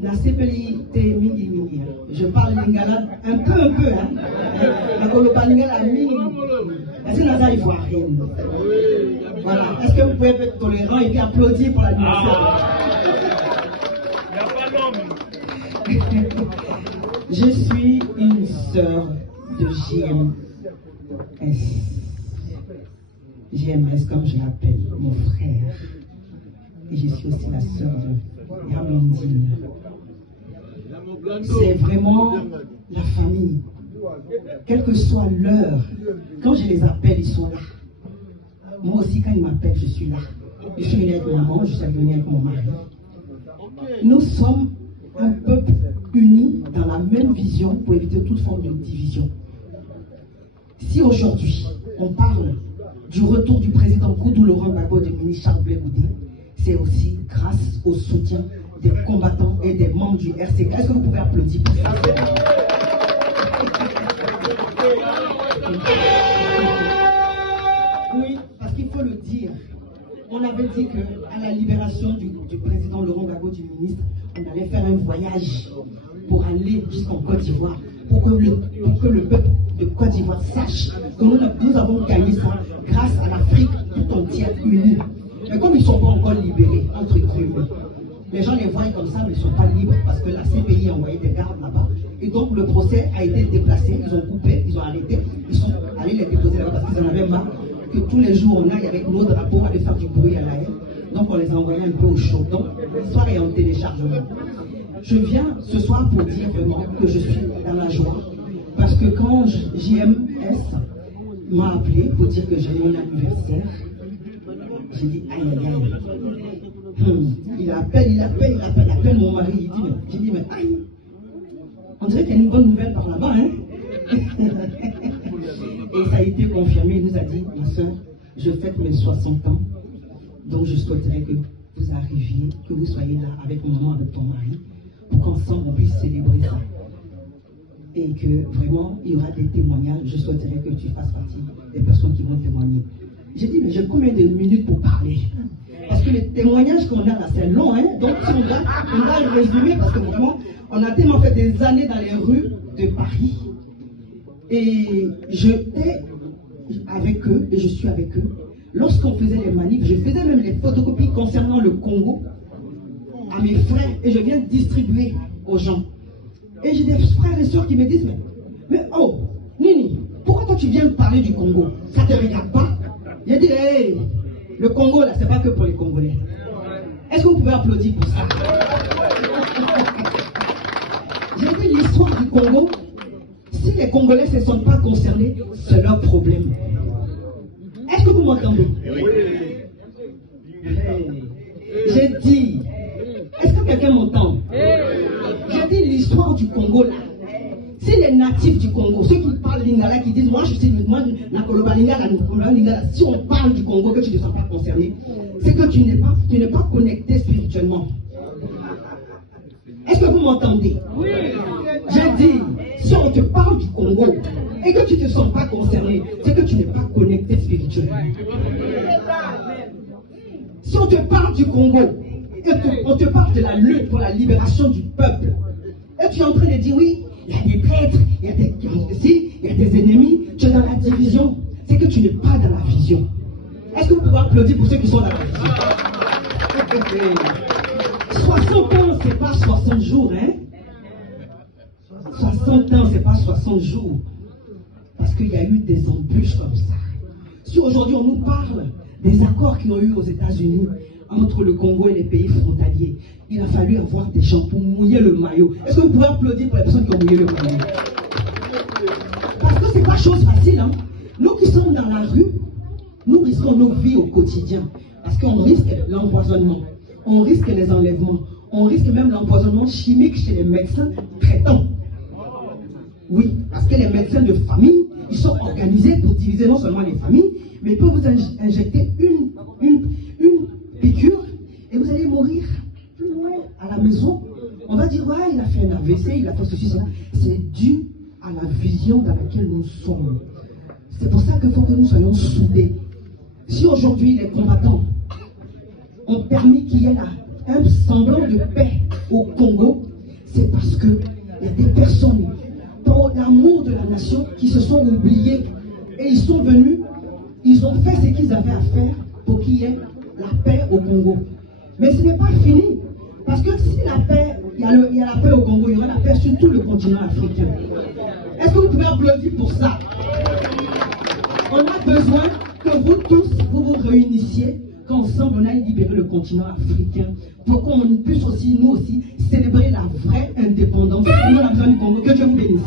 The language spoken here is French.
la CPI mingi. Je parle lingala un peu, hein. Le lingala mingi. Est-ce que Naza ivoirienne? Voilà. Est-ce que vous pouvez être tolérant et puis applaudir pour l'anniversaire? Je suis une sœur de JMS. JMS, comme je l'appelle, mon frère. Et je suis aussi la sœur de Yamandine. C'est vraiment la famille. Quelle que soit l'heure, quand je les appelle, ils sont là. Moi aussi, quand ils m'appellent, je suis là. Je suis venue avec ma maman, je suis venue avec mon mari. Nous sommes un peuple uni dans la même vision pour éviter toute forme de division. Si aujourd'hui, on parle du retour du président Koudou Laurent Gbagbo et du ministre Charles Blé Goudé, c'est aussi grâce au soutien des combattants et des membres du RCK. Est-ce que vous pouvez applaudir pour ça? Oui, parce qu'il faut le dire. On avait dit qu'à la libération du président Laurent Gbagbo, du ministre, on allait faire un voyage pour aller jusqu'en Côte d'Ivoire, pour que le peuple de Côte d'Ivoire sache que nous avons gagné ça grâce à l'Afrique tout entière unie. Mais comme ils ne sont pas encore libérés, entre guillemets, les gens les voient comme ça, mais ils ne sont pas libres parce que la CPI a envoyé des gardes là-bas. Et donc le procès a été déplacé, ils ont coupé, ils ont arrêté, ils sont allés les déposer là-bas parce qu'ils en avaient marre que tous les jours on aille avec nos drapeaux aller faire du bruit à la haine. Donc on les a envoyés un peu au chaud. Donc l'histoire est en téléchargement. Je viens ce soir pour dire vraiment que je suis dans la joie. Parce que quand JMS m'a appelé pour dire que j'ai mon anniversaire, j'ai dit aïe aïe aïe. Il appelle mon mari, j'ai dit mais aïe. On dirait qu'il y a une bonne nouvelle par là-bas, hein. Et ça a été confirmé, il nous a dit, ma soeur, je fête mes 60 ans, donc je souhaiterais que vous arriviez, que vous soyez là avec mon maman, avec ton mari, pour qu'ensemble on puisse célébrer ça. Et que vraiment, il y aura des témoignages, je souhaiterais que tu fasses partie des personnes qui vont témoigner. J'ai dit, mais j'ai combien de minutes pour parler? Parce que les témoignages qu'on a là, c'est long, hein. Donc si on va le résumer, parce que vraiment, on a tellement fait des années dans les rues de Paris. Et j'étais avec eux, et je suis avec eux. Lorsqu'on faisait les manifs, je faisais même les photocopies concernant le Congo à mes frères, et je viens distribuer aux gens. Et j'ai des frères et sœurs qui me disent, mais oh, Nini, pourquoi toi tu viens de parler du Congo? Ça ne te regarde pas? J'ai dit, hey, le Congo là, c'est pas que pour les Congolais. Est-ce que vous pouvez applaudir pour ça? J'ai dit l'histoire du Congo. Si les Congolais ne se sentent pas concernés, c'est leur problème. Est-ce que vous m'entendez? J'ai dit, est-ce que quelqu'un m'entend? J'ai dit l'histoire du Congo là. Si les natifs du Congo, ceux qui parlent lingala, qui disent moi je suis Nakoloba lingala, si on parle du Congo que tu ne sens pas concerné, c'est que tu n'es pas connecté spirituellement. Est-ce que vous m'entendez? Oui. J'ai dit, si on te parle du Congo et que tu ne te sens pas concerné, c'est que tu n'es pas connecté spirituellement. Si on te parle du Congo et on te parle de la lutte pour la libération du peuple, et tu es en train de dire oui, il y a des traîtres, il y a des ennemis, tu es dans la division, c'est que tu n'es pas dans la vision. Est-ce que vous pouvez applaudir pour ceux qui sont dans la vision? 60 ans, c'est pas 60 jours, hein? 60 ans, c'est pas 60 jours. Parce qu'il y a eu des embûches comme ça. Si aujourd'hui on nous parle des accords qu'il y a eu aux États-Unis entre le Congo et les pays frontaliers, il a fallu avoir des gens pour mouiller le maillot. Est-ce que vous pouvez applaudir pour les personnes qui ont mouillé le maillot? Parce que c'est pas chose facile, hein? Nous qui sommes dans la rue, nous risquons nos vies au quotidien. Parce qu'on risque l'empoisonnement, on risque les enlèvements, on risque même l'empoisonnement chimique chez les médecins traitants. Oui, parce que les médecins de famille, ils sont organisés pour diviser non seulement les familles, mais ils peuvent vous injecter une piqûre et vous allez mourir plus loin à la maison. On va dire, ouais, il a fait un AVC, il a fait ceci, cela. C'est dû à la vision dans laquelle nous sommes. C'est pour ça qu'il faut que nous soyons soudés. Si aujourd'hui les combattants ont permis qu'il y ait un semblant de paix au Congo, c'est parce qu'il y a des personnes, pour l'amour de la nation, qui se sont oubliées. Et ils sont venus, ils ont fait ce qu'ils avaient à faire pour qu'il y ait la paix au Congo. Mais ce n'est pas fini. Parce que si la paix, il y a la paix au Congo, il y aura la paix sur tout le continent africain. Est-ce que vous pouvez applaudir pour ça? On a besoin que vous tous, vous vous réunissiez, qu'ensemble on aille libérer le continent africain, pour qu'on puisse aussi, nous aussi, célébrer la vraie indépendance. Nous on a besoin du Congo. Que Dieu vous bénisse.